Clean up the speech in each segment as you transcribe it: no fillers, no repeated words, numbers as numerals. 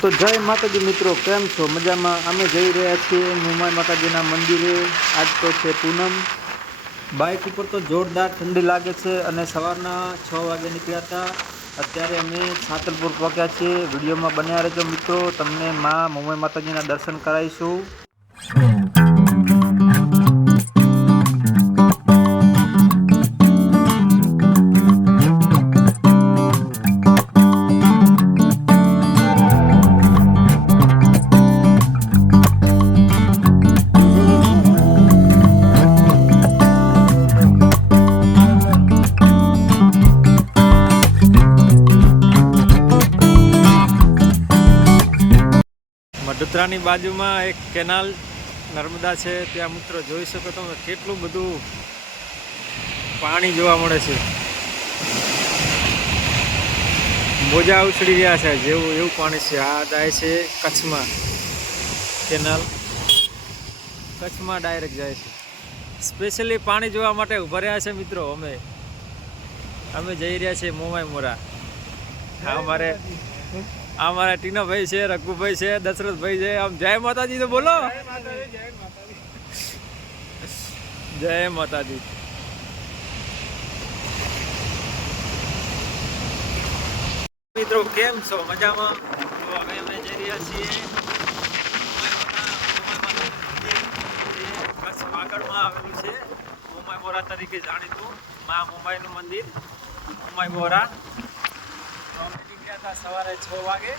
તો જય માતાજી મિત્રો, કેમ છો? મજામાં? અમે જઈ રહ્યા છીએ મુંબઈ માતાજીના મંદિરે. આજ તો છે પૂનમ. બાઇક ઉપર તો જોરદાર ઠંડી લાગે છે અને સવારના 6 વાગે નીકળ્યા હતા. અત્યારે અમે છાતલપુર પહોંચ્યા છીએ. વિડીયોમાં બન્યા રહેજો મિત્રો, તમને મુંબઈ માતાજીના દર્શન કરાવીશું. વડોદરાની બાજુમાં એક કેનાલ નર્મદા છે, ત્યાં મિત્રો જોઈ શકો તમે કેટલું બધું પાણી જોવા મળે છે. મોજા ઉછળી રહ્યા છે જેવું એવું પાણી છે. આ જાય છે કચ્છમાં, કેનાલ કચ્છમાં ડાયરેક્ટ જાય છે. સ્પેશિયલી પાણી જોવા માટે ઉભા રહ્યા છે મિત્રો. અમે જઈ રહ્યા છીએ મોમાઈ મોરા. અમારા ટીનાભાઈ છે, રઘુભાઈ છે, દશરથભાઈ છે. આમ જય માતાજી તો બોલો. જય માતાજી. મિત્રો કેમ છો? મજામાં? તો હવે અમે જઈ રહ્યા છીએ કચ્છ આગળમાં આવેલું છે, મોમાઈ મોરા તરીકે જાણીતું મુંબઈનું મંદિર મોમાઈ મોરા. સવારે 6 વાગે.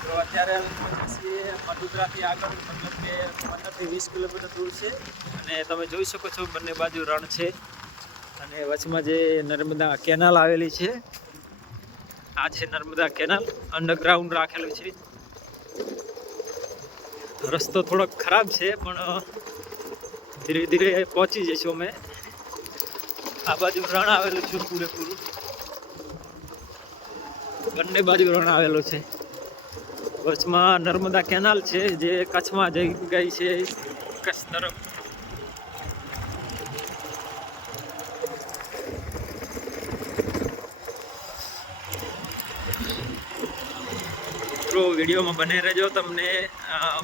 તો અત્યારે અમે પહોંચ્યા છીએ વડોદરાથી આગળ, મતલબ કે 15 થી 20 કિલોમીટર દૂર છે. અને તમે જોઈ શકો છો બંને બાજુ રણ છે અને વચમાં જે નર્મદા કેનાલ આવેલી છે, આ છે નર્મદા કેનાલ. અંડરગ્રાઉન્ડ રાખેલું છે. રસ્તો થોડોક ખરાબ છે પણ ધીરે ધીરે પહોંચી જઈશું અમે. આ બાજુ રણ આવેલું છે પૂરેપૂરું. બંને બાજુ રણ આવેલો છે. કચ્છમાં નર્મદા કેનાલ છે જે કચ્છમાં જઈ ગઈ છે, કચ્છ તરફ. તો વિડીયોમાં બને રહેજો, તમને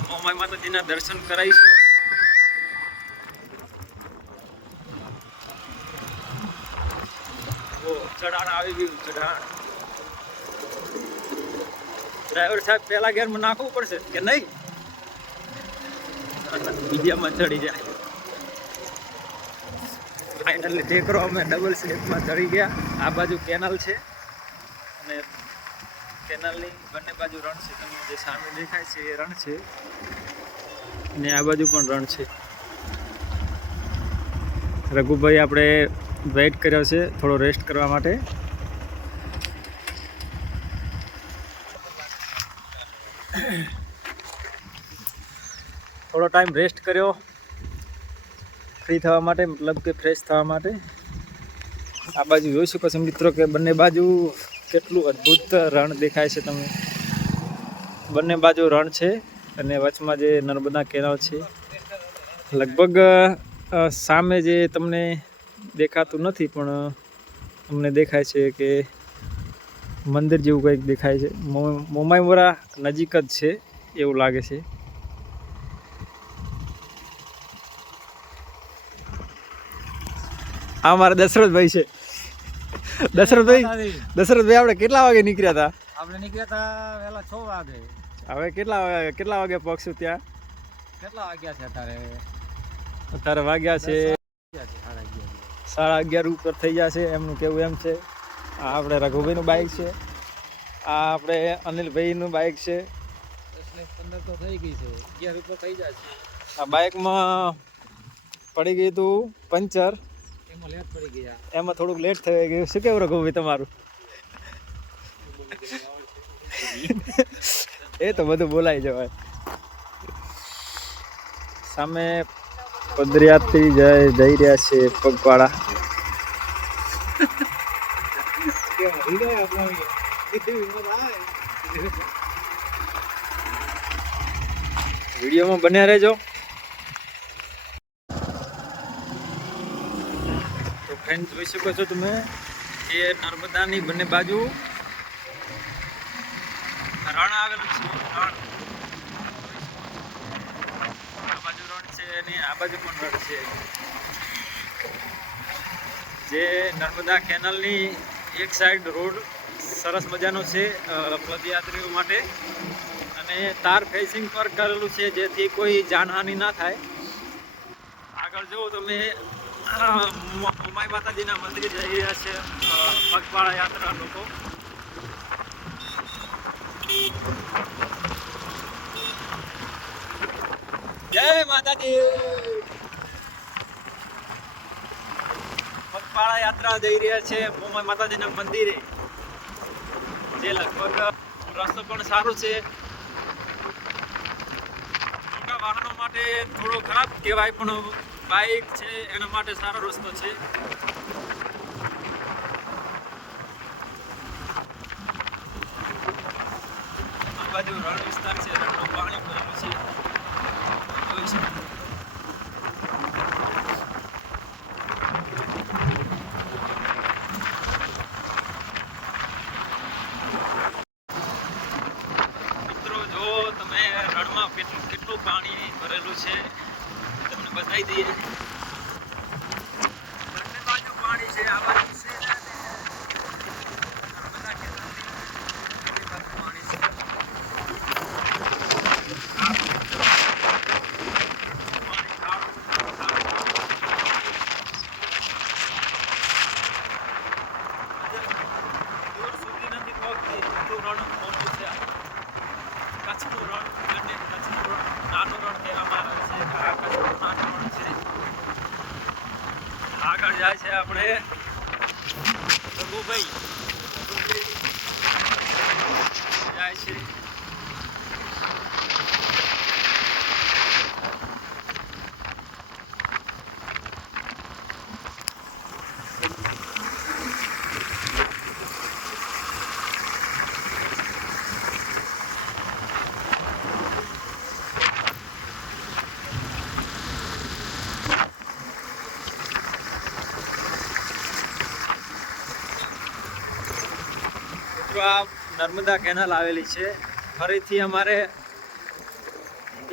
મોમાઈ માતાજીના દર્શન કરાવીશું. ચઢાણ આવી ગયું, ચઢાણ. ડ્રાઈવર સાહેબ પહેલા ગેરમાં નાખવું પડશે કે નહીં? બીજામાં ચડી જાય. ફાઇનલી ટેકરો અમે ડબલ સ્લીપમાં ચડી ગયા. આ બાજુ કેનાલ છે અને કેનાલની બંને બાજુ રણ છે. તમને જે સામે દેખાય છે એ રણ છે અને આ બાજુ પણ રણ છે. રઘુભાઈ આપણે વેઇટ કર્યો છે થોડો રેસ્ટ કરવા માટે. થોડો ટાઈમ રેસ્ટ કર્યો ફ્રી થવા માટે, મતલબ કે ફ્રેશ થવા માટે. આ બાજુ જોઈ શકો છો મિત્રો કે બંને બાજુ કેટલું અદ્ભુત રણ દેખાય છે. તમે બંને બાજુ રણ છે અને વચમાં જે નર્મદા કેનાલ છે. લગભગ સામે જે તમને દેખાતું નથી પણ તમને દેખાય છે કે મંદિર જેવું કંઈક દેખાય છે. મોમાઈ મોરા નજીક જ છે એવું લાગે છે. આ મારા દશરથભાઈ છે. દશરથભાઈ આપણે કેટલા વાગે નીકળ્યા હતા? આપણે નીકળ્યા હતા વહેલા 6 વાગે. હવે કેટલા વાગે પહોંચશું ત્યાં? કેટલા વાગ્યા છે અત્યારે? અત્યારે વાગ્યા છે 11:30 ઉપર થઈ જશે એમનું કેવું એમ છે. આ આપણે રઘુભાઈનું બાઇક છે, આ આપણે અનિલભાઈનું બાઇક છે. 10-15 તો થઈ ગઈ છે, 11 ઉપર થઈ જાય છે. આ બાઇકમાં પડી ગયું હતું પંચર, એમાં લેટ પડી ગયા. એમાં થોડુંક લેટ થઈ ગયું. શું કેવું રઘુભાઈ તમારું? એ તો બધું બોલાઈ જવાય. સામે પદયાત્રી જઈ રહ્યા છે પગપાળા. વિડીયોમાં બન્યા રહેજો. તો ફ્રેન્ડ જોઈ શકો છો તમે કે નર્મદાની બંને બાજુ રણ આવેલું છે રણ. આ બાજુ રણ છે અને આ બાજુ પણ રણ છે, જે નર્મદા કેનાલની એક સાઈડ રોડ સરસ મજાનો છે પદયાત્રીઓ માટે, અને તાર ફેન્સિંગ પર કરેલું છે જેથી કોઈ જાનહાનિ ના થાય. આગળ જુઓ તમે ઉમાઈ માતાજીના મંદિરે જઈ રહ્યા છે પગપાળા યાત્રા લોકો. જય માતાજી. પગપાળા યાત્રા જઈ રહ્યા છે ઉમાઈ માતાજીના મંદિરે, જે લગભગ રસ્તો પણ સારો છે. મોટા વાહનો માટે થોડો ખરાબ કહેવાય, પણ બાઇક છે એના માટે સારો રસ્તો છે. આ બાજુ રણ વિસ્તાર છે, રણનું પાણી ભરેલું છે, જોઈ શકો. મિત્રો જો તમે રણમાં કેટલું પાણી ભરેલું છે તમને બતાવી દઈએ. બંને બાજુ પાણી છે, આ બાજુ છે ને નર્મદા કેનાલની બંને બાજુ પાણી છે. પાણી ખારું દૂર સુધી નથી પહોંચતી એટલું રણ મોટું છે. કચ્છનું રણ અને કચ્છનું રણ નાનું રણ કહેવામાં આવે છે. આ કચ્છનું નાનું રણ છે. આગળ જાય છે આપણે રઘુભાઈ જાય છે. આ નર્મદા કેનાલ આવેલી છે. ફરીથી અમારે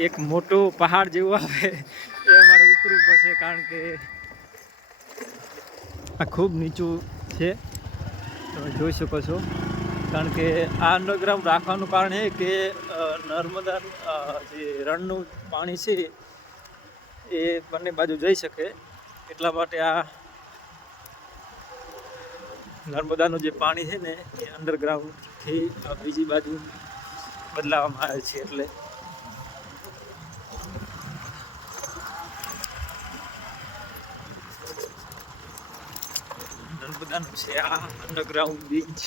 એક મોટું પહાડ જેવું આવે એ અમારે ઉતરવું પડશે, કારણ કે આ ખૂબ નીચું છે, તમે જોઈ શકો છો. કારણ કે આ અંડરગ્રાઉન્ડ રાખવાનું કારણ એ કે નર્મદા જે રણનું પાણી છે એ બંને બાજુ જઈ શકે, એટલા માટે આ નર્મદાનું જે પાણી છે ને એ અંડરગ્રાઉન્ડથી બીજી બાજુ બદલાવવામાં આવે છે. એટલે નર્મદાનું છે આ અંડરગ્રાઉન્ડ બ્રિજ,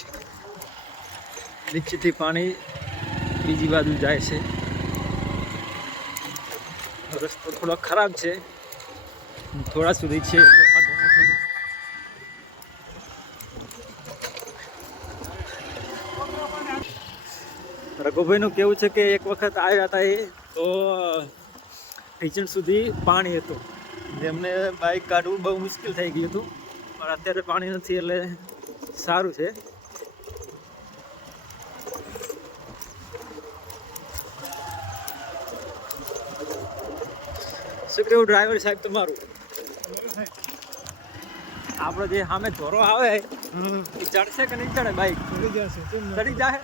નીચેથી પાણી બીજી બાજુ જાય છે. રસ્તો થોડો ખરાબ છે, થોડા સુધી છે એટલે વાંધો નથી. રઘુભાઈનું કેવું છે કે એક વખત આવ્યા હતા એ તો ઢીચણ સુધી પાણી હતું, એમને બાઇક કાઢવું બહુ મુશ્કેલ થઈ ગયું હતું, પણ અત્યારે પાણી નથી એટલે સારું છે. શું કેવું ડ્રાઈવર સાહેબ તમારું? આપણો જે સામે ધોરો આવે એ ચડશે કે નહીં ચડે? બાઇક ચડી જાય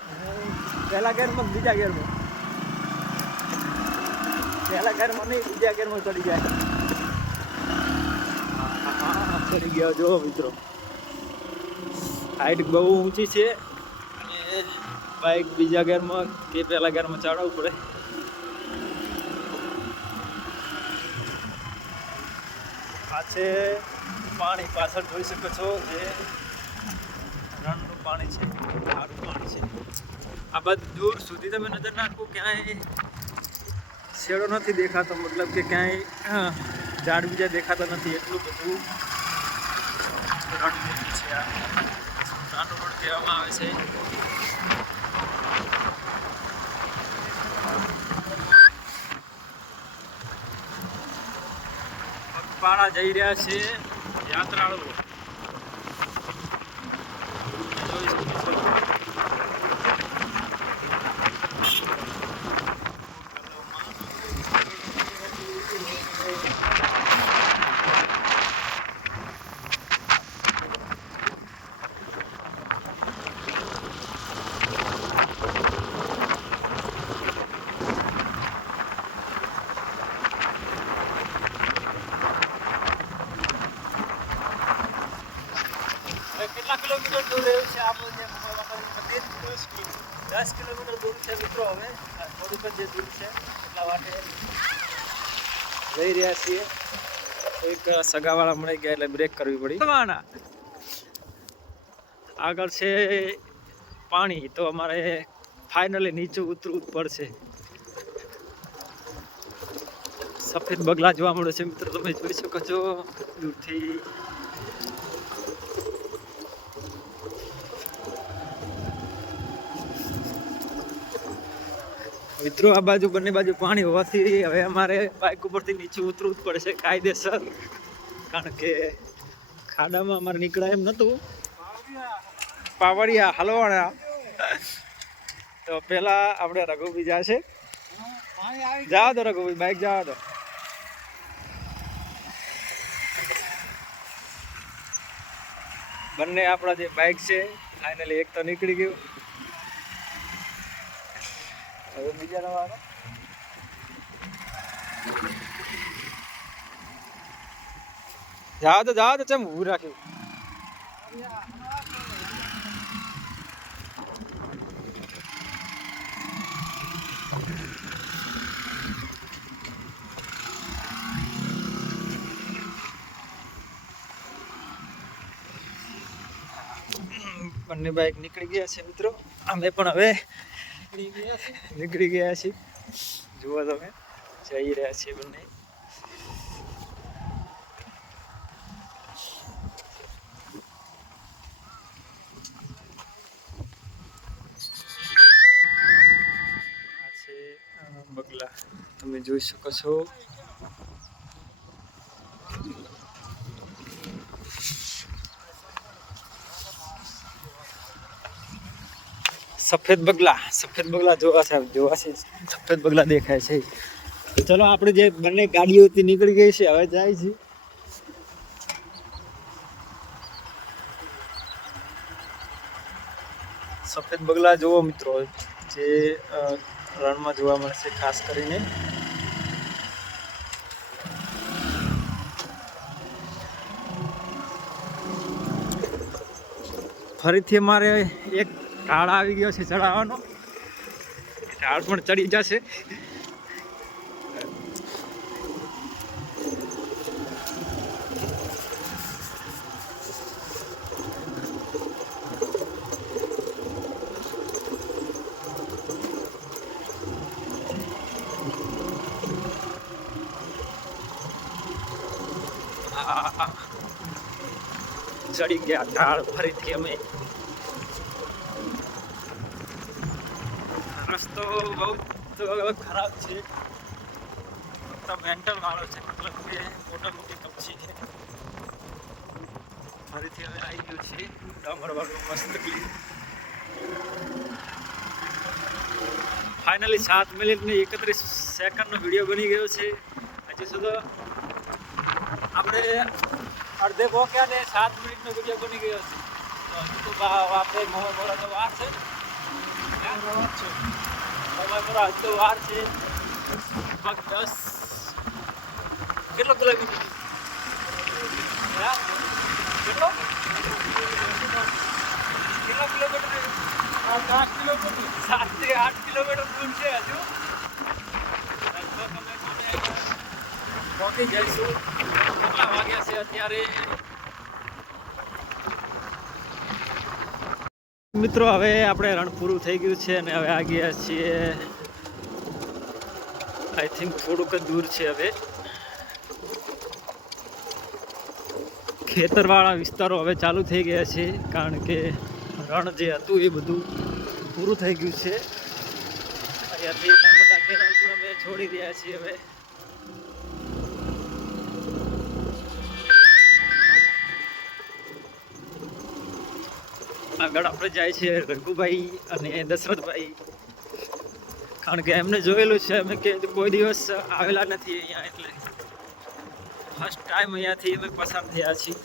પહેલા ગેરમાં, બીજા ગેરમાં? પહેલા ગેરમાં નહીં, બીજા ગેરમાં ચડી જાય. હા ચડી ગયા જો મિત્રો. હાઈટ બહુ ઊંચી છે અને બાઇક બીજા ગેરમાં કે પહેલા ગેરમાં ચડાવવું પડે. આ છે પાણી, પાછળ જોઈ શકો છો જે રણનું પાણી છે, સારું પાણી છે. આ બધું દૂર સુધી તમે નજર નાખો, ક્યાંય શેડો નથી દેખાતો, મતલબ કે ક્યાંય ઝાડ બીજા દેખાતા નથી, એટલું બધું રણ મોટું છે. આ નાનું રણ કહેવામાં આવે છે. પગપાળા જઈ રહ્યા છે યાત્રાળુઓ, જોઈ શકો છો. છે મિત્રો. હવે થોડુંક જ જે દૂર છે એટલા માટે જઈ રહ્યા છીએ. એક સગાવાળા મળી ગયા એટલે બ્રેક કરવી પડી. આગળ છે પાણી, તો અમારે ફાઇનલી નીચે ઉતરવું જ પડશે. સફેદ બગલા જોવા મળે છે મિત્રો, તમે જોઈ શકો છો દૂરથી. મિત્રો આ બાજુ બંને બાજુ પાણી હોવાથી હવે અમારે બાઇક ઉપરથી નીચે ઉતરવું જ પડશે કાયદેસર, કારણ કે ખાડામાં અમારે નીકળાય એમ નતું. પાવડિયા હલવાણા. તો પેલા આપણે રઘુભાઈ જશે. જાઓ તો રઘુભાઈ, બાઇક જાઓ તો. બંને આપણા જે બાઇક છે ફાઇનલી એક તો નીકળી ગયું. હવે બીજા નવા જાઓ તો ચમ ઊભું રાખ્યું. બંને બાઇક નીકળી ગયા છે મિત્રો. અમે પણ હવે નીકળી ગયા છીએ. જુઓ તમે, જઈ રહ્યા છીએ બંને. આ છે બગલા, તમે જોઈ શકો છો. સફેદ બગલા જોવા છે, સફેદ બગલા દેખાય છે. ચલો આપણે જે બંને ગાડીઓથી નીકળી ગઈ છે હવે જાય છે. સફેદ બગલા જોવો મિત્રો, જે રણમાં જોવા મળે છે ખાસ કરીને. ફરીથી અમારે એક ઢાળ આવી ગયો છે ચડાવવાનો. ઢાળ પણ ચડી જશે. ચડી ગયા ઢાળ ફરીથી અમે. રસ્તો બહુ ખરાબ છે, મેન્ટલ વાળો છે, મતલબ કે મોટી કપચી છે. ફરીથી હવે આવી ગયું છે ડામર વાળું મસ્ત ક્લીન. ફાઇનલી 7 મિનિટ ને 31 સેકન્ડનો વિડીયો બની ગયો છે. હજી સુધી આપણે અડધે પહોંચ્યા ને 7 મિનિટનો વિડીયો બની ગયો છે. તો હજુ તો આપણે મોડા તો વાર છે. તો વાર છે. લગભગ 10 કેટલો કિલોમીટર? કેટલો કિલોમીટર? 7 કિલોમીટર, 7 થી 8 કિલોમીટર દૂર છે હજુ. લગભગ અમે પહોંચી જઈશું. કેટલા વાગ્યા છે અત્યારે? મિત્રો હવે આપણે રણ પૂરું થઈ ગયું છે અને હવે આ ગયા છીએ. આઈ થિંક થોડુંક જ દૂર છે. હવે ખેતરવાળા વિસ્તારો હવે ચાલુ થઈ ગયા છે, કારણ કે રણ જે હતું એ બધું પૂરું થઈ ગયું છે. અહીંયાથી નર્મદા કેનાલ પણ અમે છોડી રહ્યા છીએ. હવે આગળ આપણે જાય છે રઘુભાઈ અને દશરથભાઈ, કારણ કે એમને જોયેલું છે અમે કે કોઈ દિવસ આવેલા નથી અહીંયા, એટલે ફર્સ્ટ ટાઈમ અહીંયાથી અમે પસાર થયા છીએ.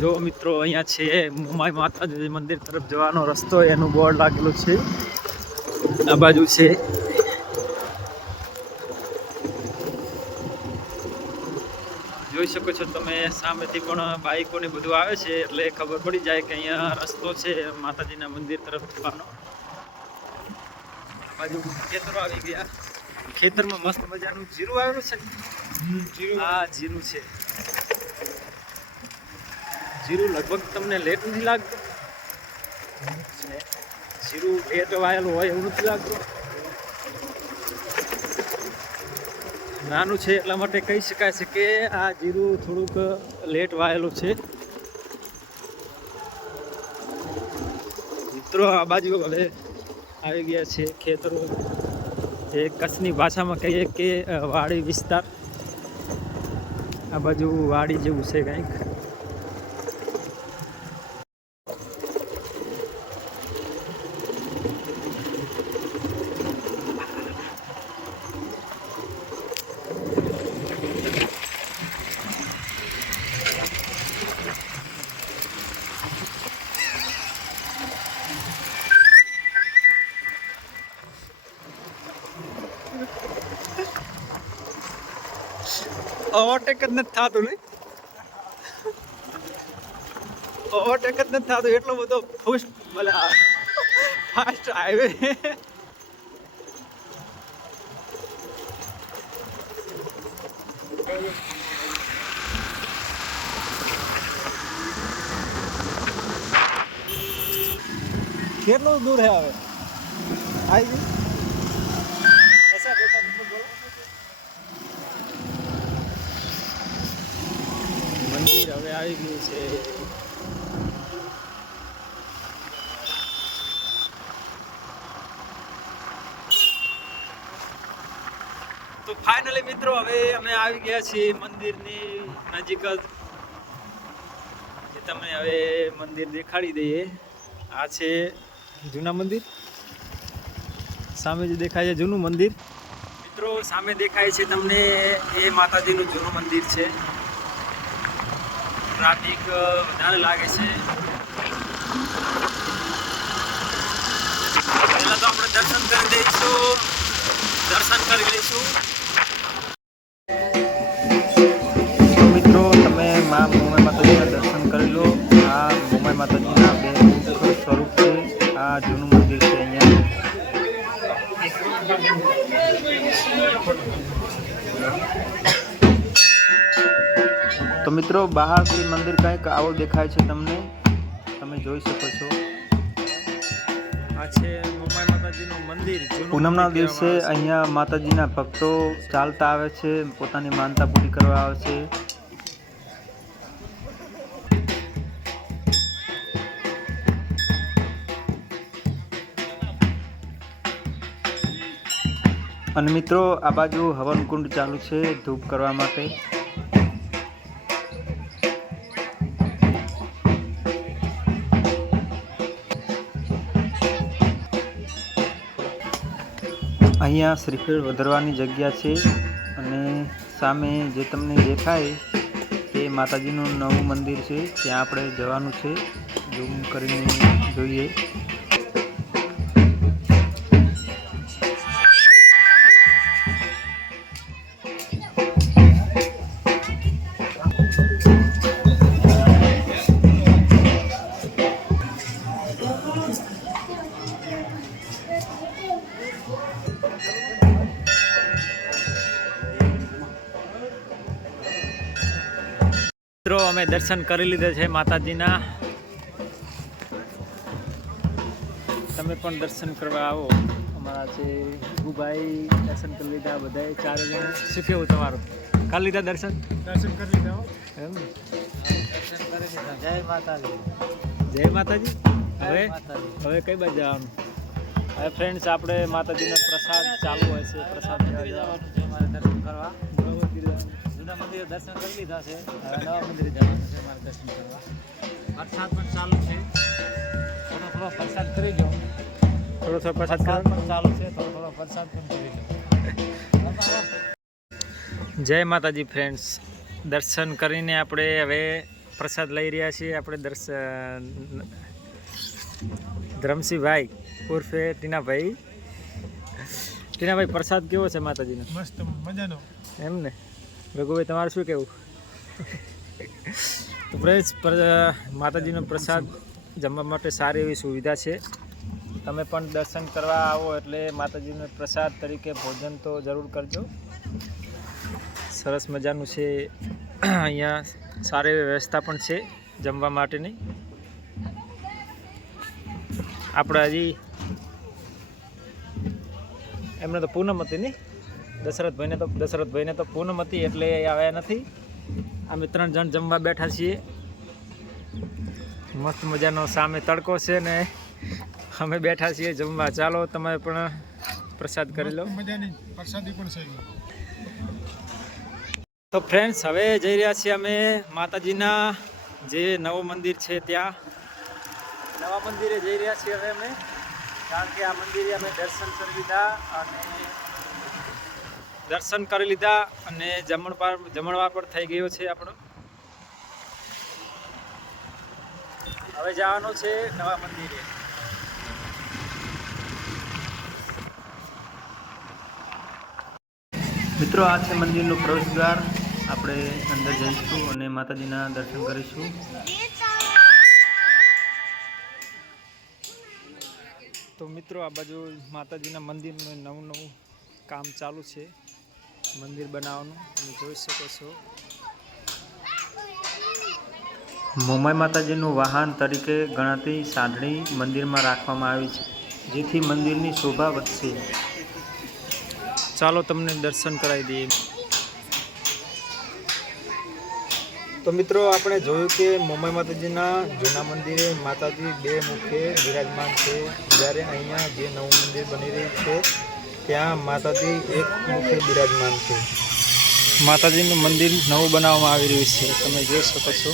જો મિત્રો અહીંયા છે મુંબાઈ માતાજી મંદિર તરફ જવાનો રસ્તો, એનું બોર્ડ લાગેલું છે. આ બાજુ છે જોઈ શકો છો તમે સામેથી પણ બાઈકો ને બધું આવે છે એટલે ખબર પડી જાય કે અહીંયા રસ્તો છે માતાજીના મંદિર તરફ જવાનો. આ બાજુ ખેતરો આવી ગયા. ખેતરમાં મસ્ત મજાનું જીરું આવેલું છે. હા જીરું છે. જીરું લગભગ તમને લેટ નથી લાગતું? જીરું લેટ વાયેલું હોય એવું નથી લાગતું? નાનું છે એટલા માટે કહી શકાય છે કે આ જીરું થોડુંક લેટ વાયેલું છે. મિત્રો આ બાજુ હવે આવી ગયા છે ખેતરો. એ કચ્છની ભાષામાં કહીએ કે વાડી વિસ્તાર. આ બાજુ વાડી જેવું છે કંઈક. ઓવરટેક જ નથી થતું ને, ઓવરટેક જ નથી થતું એટલો બધો ફાસ્ટ હાઈવે. કેટલું દૂર હે હવે આવી ગયું? મંદિર હવે આવી ગયું છે. તો ફાઇનલી મિત્રો હવે અમે આવી ગયા છીએ મંદિરની નજીક જ. જે તમને હવે મંદિર દેખાડી દઈએ. આ છે જૂના મંદિર. સામે જે દેખાય છે જૂનું મંદિર. મિત્રો સામે દેખાય છે તમને એ માતાજીનું જૂનું મંદિર છે. ટ્રાફિક વધારે લાગે છે. પહેલા તો આપણે દર્શન કરી લઈશું. તો મિત્રો તમે મા મોમાઈ માતાજીના દર્શન કરી લો. આ મોમાઈ માતાજીના બે સ્વરૂપ છે. આ જૂનું મંદિર છે અહીંયા. તો મિત્રો બહારથી મંદિર કંઈક આવું દેખાય છે તમને. તમે જોઈ શકો છો. આ છે મોમાઈ માતાજીનું મંદિર. પૂનમના દિવસે અહીંયા માતાજીના ભક્તો ચાલતા આવે છે, પોતાની માનતા પૂરી કરવા આવે છે. અને મિત્રો આ બાજુ હવન કુંડ ચાલુ છે ધૂપ કરવા માટે. અહીંયા શ્રીફળ વધારવાની જગ્યા છે અને સામે જે તમને દેખાય એ માતાજીનું નવું મંદિર છે. ત્યાં આપણે જવાનું છે. ઝૂમ કરીને જોઈએ. મિત્રો અમે દર્શન કરી લીધા છે માતાજીના. તમે પણ દર્શન કરવા આવો. અમારા છે ગુભાઈ દર્શન કરી લીધા બધાએ 4 જણા. શું કેવું તમારું? કરી લીધા દર્શન કરી લીધા એમ? દર્શન કરી લીધા. જય માતાજી. જય માતાજી. હવે કઈ બાજુ જવાનું? હવે ફ્રેન્ડ્સ આપણે માતાજીનો પ્રસાદ ચાલુ હોય છે. પ્રસાદ લેવા જવાનું છે અમારે દર્શન કરવા. જૂના મંદિરે દર્શન કરી લીધા છે. નવા મંદિરે જવાનું છે મારે દર્શન કરવા. વરસાદ પણ ચાલુ છે. થોડો વરસાદ કરી ગયો. થોડો વરસાદ પણ ચાલુ છે. થોડો વરસાદ પણ કરી ગયો. જય માતાજી ફ્રેન્ડ્સ. દર્શન કરીને આપણે હવે પ્રસાદ લઈ રહ્યા છીએ. આપણે ધરમસિંહભાઈ ઉર્ફે ટીનાભાઈ. ટીનાભાઈ પ્રસાદ કેવો છે માતાજીનો? મસ્ત મજાનો. એમ ને રઘુભાઈ તમારે શું કહેવું? તો ફ્રેન્ડ્સ માતાજીનો પ્રસાદ જમવા માટે સારી એવી સુવિધા છે. તમે પણ દર્શન કરવા આવો એટલે માતાજીનો પ્રસાદ તરીકે ભોજન તો જરૂર કરજો. સરસ મજાનું છે. અહીંયા સારી એવી વ્યવસ્થા પણ છે જમવા માટેની. આપણે હજી એમને તો પૂનમ હતી ને, દશરથભાઈને તો પૂનમ હતી એટલે આવ્યા નથી. અમે 3 જણ જમવા બેઠા છીએ. મસ્ત મજાનો સામે તડકો છે ને અમે બેઠા છીએ જમવા. ચાલો તમે પણ પ્રસાદ કરી લો. મજાની પ્રસાદી પણ છે. તો ફ્રેન્ડ્સ હવે જઈ રહ્યા છીએ અમે માતાજીના જે નવું મંદિર છે ત્યાં. નવા મંદિરે જઈ રહ્યા છીએ હવે અમે, કારણ કે આ મંદિરે અમે દર્શન કરી લીધા અને જમણવાર પણ થઈ ગયો છે આપણો. હવે જવાનું છે નવા મંદિરે. મિત્રો આ છે મંદિરનું પ્રવેશદ્વાર. આપણે અંદર જઈશું અને માતાજીના દર્શન કરીશું. તો મિત્રો આ બાજુ માતાજીના મંદિરનું નવું કામ ચાલુ છે, મંદિર બનાવવાનું. તમે જોઈ શકો છો. મોમાઈ માતાજીનું વાહન તરીકે ગણાતી સાંઢણી મંદિરમાં રાખવામાં આવી છે, જેથી મંદિરની શોભા વધશે. ચાલો તમને દર્શન કરાવી દઈએ. તો મિત્રો આપણે જોયું કે મોમાઈ માતાજીના જૂના મંદિરે માતાજી 2 મુખે બિરાજમાન છે, જ્યારે અહીંયા જે નવું મંદિર બની રહ્યું છે ત્યાં માતાજી 1 મુખે બિરાજમાન છે. માતાજીનું મંદિર નવું બનાવવામાં આવી રહ્યું છે, તમે જોઈ શકો છો.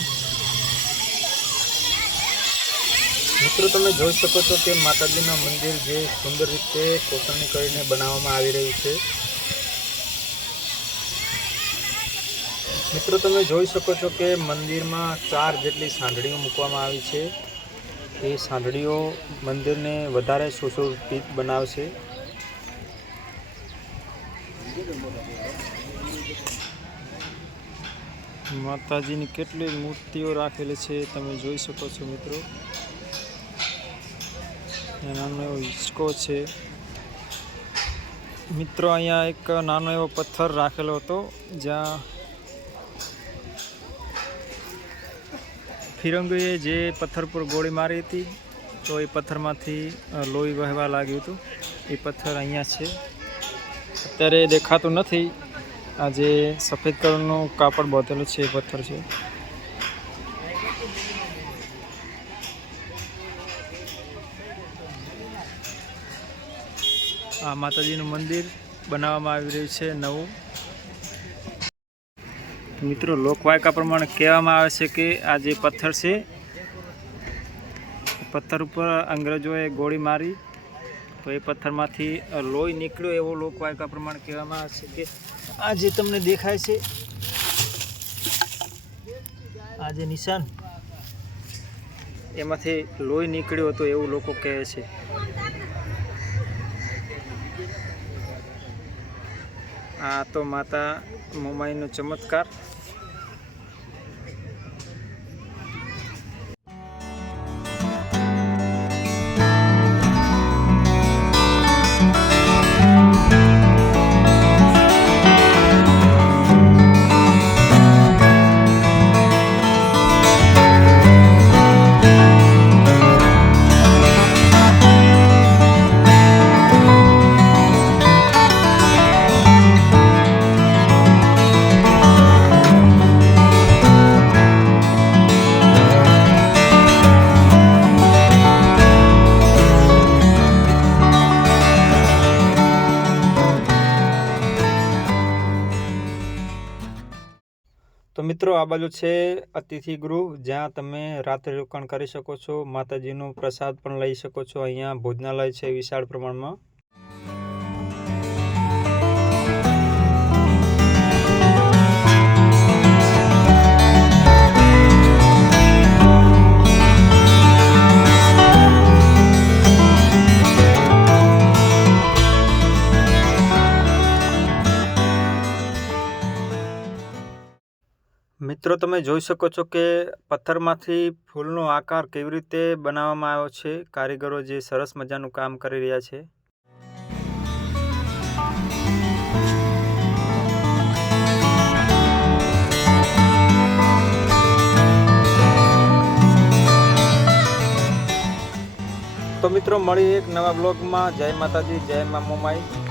મિત્રો તમે જોઈ શકો છો કે માતાજીના મંદિર જે સુંદર રીતે કોતરણી કરીને બનાવવામાં આવી રહ્યું છે. મિત્રો તમે જોઈ શકો છો કે મંદિરમાં 4 જેટલી સાંઢળીઓ મૂકવામાં આવી છે. એ સાંઢળીઓ મંદિરને વધારે સુશોભિત બનાવશે. માતાજીની કેટલી મૂર્તિઓ રાખેલી છે તમે જોઈ શકો છો મિત્રો. નાનો એવો હિંચકો છે. મિત્રો અહીંયા એક નાનો એવો પથ્થર રાખેલો હતો જ્યાં ફિરંગીએ જે પથ્થર પર ગોળી મારી હતી, તો એ પથ્થરમાંથી લોહી વહેવા લાગ્યું હતું. એ પથ્થર અહીંયા છે, અત્યારે દેખાતું નથી. આ જે સફેદ કલરનું કાપડ બાંધેલું છે એ પથ્થર છે. આ માતાજીનું મંદિર બનાવવામાં આવી રહ્યું છે નવું. મિત્રો લોકવાયકા પ્રમાણે કહેવામાં આવે છે કે આ જે પથ્થર છે, પથ્થર ઉપર અંગ્રેજોએ ગોળી મારી તો એ પથ્થરમાંથી લોહી નીકળ્યો, એવો લોકવાયકા પ્રમાણે કહેવામાં આવે છે. કે આ જે તમને દેખાય છે, આ જે નિશાન, એમાંથી લોહી નીકળ્યું હતું એવું લોકો કહે છે. આ તો માતા મોમાઈનો ચમત્કાર. તો મિત્રો આ બાજુ છે અતિથિ ગૃહ, જ્યાં તમે રાત્રિ રોકાણ કરી શકો છો. માતાજીનો પ્રસાદ પણ લઈ શકો છો. અહીંયા ભોજનાલય છે વિશાળ પ્રમાણમાં. મિત્રો તમે જોઈ શકો છો કે પથ્થરમાંથી ફૂલનો આકાર કેવી રીતે બનાવવામાં આવ્યો છે. કારીગરો જે સરસ મજાનું કામ કરી રહ્યા છે. તો મિત્રો મળી એક નવા બ્લોગમાં. જય માતાજી, જય મા મોમાઈ.